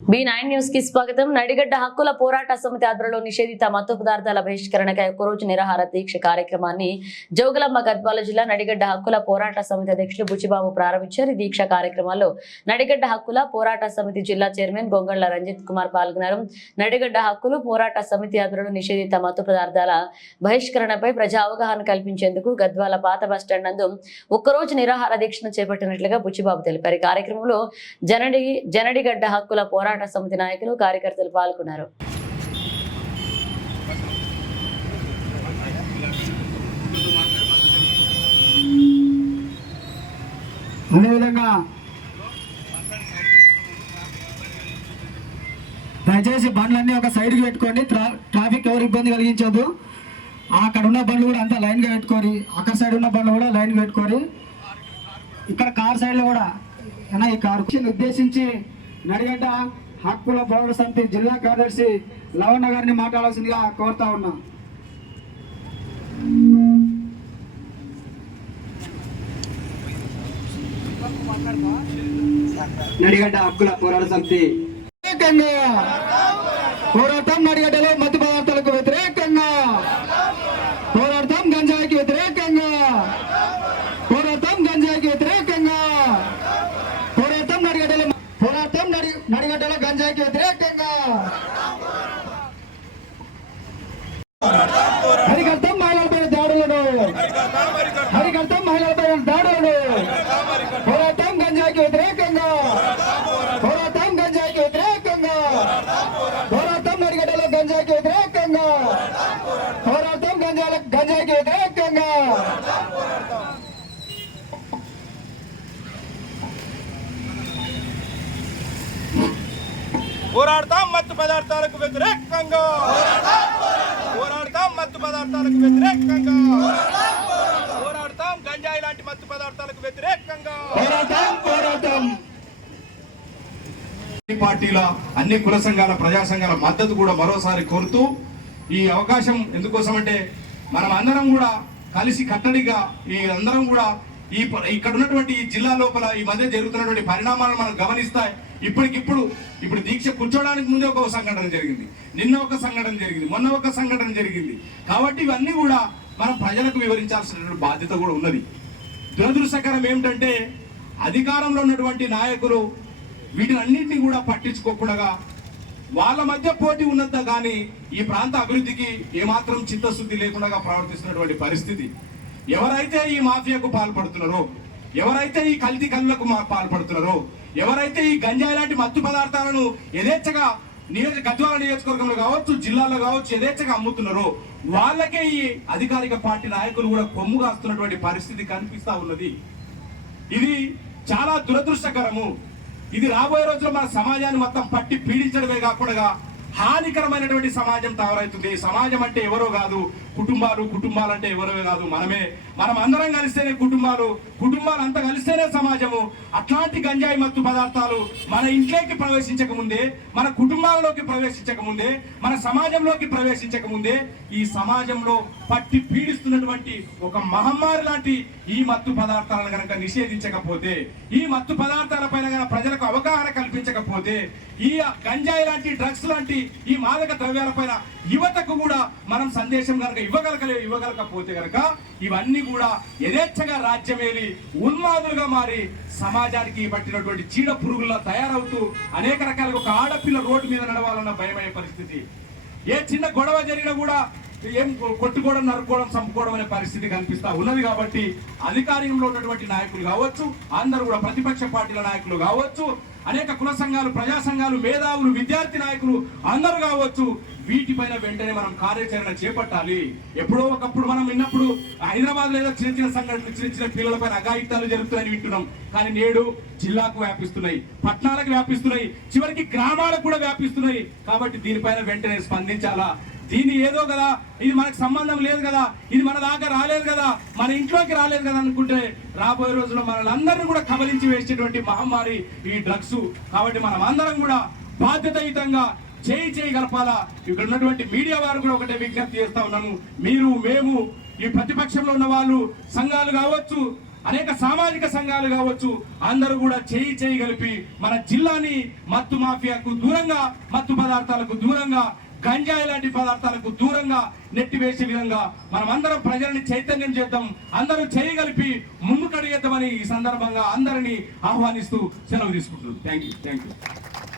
B nine న్యూస్కి స్వాగతం. నడిగడ్డ హక్కుల పోరాట సమితి ఆధ్వర్యంలో నిషేధిత మత్తు పదార్థాల బహిష్కరణకై ఒక్కరోజు నిరాహార దీక్ష కార్యక్రమాన్ని జోగులమ్మ గద్వాల జిల్లా నడిగడ్డ హక్కుల పోరాట సమితి అధ్యక్షుడు బుచ్చిబాబు ప్రారంభించారు. ఈ దీక్ష కార్యక్రమాల్లో నడిగడ్డ హక్కుల పోరాట సమితి జిల్లా చైర్మన్ గొంగళ్ళ రంజిత్ కుమార్ పాల్గొన్నారు. నడిగడ్డ హక్కులు పోరాట సమితి ఆధ్వర్యంలో నిషేధిత మత్తు పదార్థాల బహిష్కరణపై ప్రజా అవగాహన కల్పించేందుకు గద్వాల పాత బస్టాండ్ నందు ఒక్కరోజు నిరాహార దీక్షను చేపట్టినట్లుగా బుచ్చిబాబు తెలిపారు. ఈ కార్యక్రమంలో జనడి జనడిగడ్డ హక్కుల పోరాట సమితి నాయకులు కార్యకర్తలు పాల్గొన్నారు. అదేవిధంగా దయచేసి బండ్లన్నీ ఒక సైడ్కి పెట్టుకోండి. ట్రా- ట్రాఫిక్ ఎవరు ఇబ్బంది కలిగించద్దు. అక్కడ ఉన్న బండ్లు కూడా అంతా లైన్గా పెట్టుకోరి అక్కడ సైడ్ ఉన్న బండ్లు కూడా లైన్గా పెట్టుకోరి ఇక్కడ కార్ సైడ్లో కూడా అన్న ఈ కారు ఉద్దేశించి నడిగడ్డ హక్కుల పౌర సమితి జిల్లా కార్యదర్శి లవణ గారిని మాట్లాడాల్సిందిగా కోరుతా ఉన్నా. నడిగడ్డ హక్కుల పోరాట సమితి. పోరాటం నడిగడ్డలో మత్తు పదార్థాలకు వ్యతిరేకంగా పోరాటం గంజాయికి వ్యతిరేకంగా పోరాటం గంజాయికి వ్యతిరేకంగా పోరాటం నడిగడ్డలో పోరాటం నడి నడిగడ్డలో గంజాయికి వ్యతిరేకంగా. హరికర్తం మహిళలపై దాడులను. హరికర్తం మహిళలపై దాడులను. పోరాటం గంజాయికి వ్యతిరేకంగా. పోరాటం గంజాయికి వ్యతిరేకంగా. పోరాటం నడిగడ్డలో గంజాయికి వ్యతిరేకంగా. పోరాటం గంజాల గంజాయికి వ్యతిరేకంగా. పోరాడతాం మత్తు పదార్థాలకు వ్యతిరేకంగా. పోరాడతాం మత్తు పదార్థాలకు వ్యతిరేకంగా. పోరాడతాం గంజాయి లాంటి మత్తు పదార్థాలకు వ్యతిరేకంగా. పార్టీల అన్ని కుల సంఘాల ప్రజా సంఘాల మద్దతు కూడా మరోసారి కోరుతూ ఈ అవకాశం ఎందుకోసం అంటే మనం అందరం కూడా కలిసి కట్టడిగా ఈ అందరం కూడా ఈ ప- ఇక్కడ ఉన్నటువంటి ఈ జిల్లా లోపల ఈ మధ్య జరుగుతున్నటువంటి పరిణామాలను మనం గమనిస్తాయి ఇప్పటికిప్పుడు ఇప్పుడు దీక్ష కూర్చోడానికి ముందే ఒక సంఘటన జరిగింది. నిన్న ఒక సంఘటన జరిగింది. మొన్న ఒక సంఘటన జరిగింది. కాబట్టి ఇవన్నీ కూడా మనం ప్రజలకు వివరించాల్సినటువంటి బాధ్యత కూడా ఉన్నది. దురదృష్టకరం ఏమిటంటే అధికారంలో ఉన్నటువంటి నాయకులు వీటిని అన్నింటినీ కూడా పట్టించుకోకుండా వాళ్ళ మధ్య పోటీ ఉన్నంత కానీ ఈ ప్రాంత అభివృద్ధికి ఏమాత్రం చిత్తశుద్ధి లేకుండా ప్రవర్తిస్తున్నటువంటి పరిస్థితి. ఎవరైతే ఈ మాఫియాకు పాల్పడుతున్నారో ఎవరైతే ఈ కల్తీ కళ్ళకు మా- పాల్పడుతున్నారో ఎవరైతే ఈ గంజాయి లాంటి మత్తు పదార్థాలను యథేచ్ఛగా నియోజక గద్వాల నియోజకవర్గంలో కావచ్చు జిల్లాలో కావచ్చు యథేచ్ఛగా అమ్ముతున్నారో వాళ్ళకే ఈ అధికారిక పార్టీ నాయకులు కూడా కొమ్ము కాస్తున్నటువంటి పరిస్థితి కనిపిస్తా ఉన్నది. ఇది చాలా దురదృష్టకరము. ఇది రాబోయే రోజుల్లో మన సమాజాన్ని మొత్తం పట్టి పీడించడమే కాకుండా హానికరమైనటువంటి సమాజం తయారవుతుంది. సమాజం అంటే ఎవరో కాదు కుటుంబాలు కుటుంబాలు అంటే ఎవరో కాదు మనమే. మనం అందరం కలిస్తేనే కుటుంబాలు కుటుంబాలు అంతా కలిస్తేనే సమాజము. అట్లాంటి గంజాయి మత్తు పదార్థాలు మన ఇంట్లోకి ప్రవేశించక ముందే మన కుటుంబాలలోకి ప్రవేశించక ముందే మన సమాజంలోకి ప్రవేశించక ముందే ఈ సమాజంలో పట్టి పీడిస్తున్నటువంటి ఒక మహమ్మారి లాంటి ఈ మత్తు పదార్థాలను కనుక నిషేధించకపోతే ఈ మత్తు పదార్థాల పైన కనుక ప్రజలకు అవగాహన కల్పించకపోతే ఈ గంజాయి లాంటి డ్రగ్స్ లాంటి ఈ మాదక ద్రవ్యాల పైన యువతకు కూడా మనం సందేశం కనుక ఇవ్వగలగలే ఇవ్వగలకపోతే కనుక ఇవన్నీ కూడా యథేచ్ఛగా రాజ్యమేలి ఉన్మాదులుగా మారి సమాజానికి పట్టినటువంటి చీడ పురుగుల్లా తయారవుతూ అనేక రకాలుగా ఒక ఆడపిల్ల రోడ్డు మీద నడవాలన్న భయమయ్యే పరిస్థితి. ఏ చిన్న గొడవ జరిగినా కూడా ఏం కొట్టుకోవడం నరుకోవడం చంపుకోవడం అనే పరిస్థితి కనిపిస్తా ఉన్నది కాబట్టి అధికారంలో ఉన్నటువంటి నాయకులు కావచ్చు అందరూ కూడా ప్రతిపక్ష పార్టీల నాయకులు కావచ్చు అనేక కుల సంఘాలు ప్రజా సంఘాలు మేధావులు విద్యార్థి నాయకులు అందరూ కావచ్చు వీటిపైన వెంటనే మనం కార్యాచరణ చేపట్టాలి. ఎప్పుడో ఒకప్పుడు మనం విన్నప్పుడు హైదరాబాద్ లేదా చిన్న చిన్న సంఘటనలు చిన్న చిన్న పిల్లలపైన అఘాయిత్యాలు జరుగుతాయని వింటున్నాం. కానీ నేడు జిల్లాకు వ్యాపిస్తున్నాయి పట్టణాలకు వ్యాపిస్తున్నాయి చివరికి గ్రామాలకు కూడా వ్యాపిస్తున్నాయి. కాబట్టి దీనిపైన వెంటనే స్పందించాలా? దీని ఏదో కదా ఇది మనకు సంబంధం లేదు కదా ఇది మన దాకా రాలేదు కదా మన ఇంట్లోకి రాలేదు కదా అనుకుంటే రాబోయే రోజుల్లో మనల్ని అందరినీ కూడా కబలించి వేసేటువంటి మహమ్మారి ఈ డ్రగ్స్. కాబట్టి మనం అందరం కూడా బాధ్యతయుతంగా చేయి చేయి గడపాలా. ఇక్కడ ఉన్నటువంటి మీడియా వారు కూడా ఒకటే విజ్ఞప్తి చేస్తా ఉన్నాను మీరు మేము ఈ ప్రతిపక్షంలో ఉన్న వాళ్ళు సంఘాలు కావచ్చు అనేక సామాజిక సంఘాలు కావచ్చు అందరూ కూడా చేయి చేయి కలిపి మన జిల్లాని మత్తు మాఫియాకు దూరంగా మత్తు పదార్థాలకు దూరంగా గంజాయి లాంటి పదార్థాలకు దూరంగా నెట్టివేసే విధంగా మనం అందరం ప్రజల్ని చైతన్యం చేద్దాం అందరూ చేయగలిపి ముందుకడిగేద్దామని ఈ సందర్భంగా అందరినీ ఆహ్వానిస్తూ సెలవు తీసుకుంటున్నాం. Thank you thank you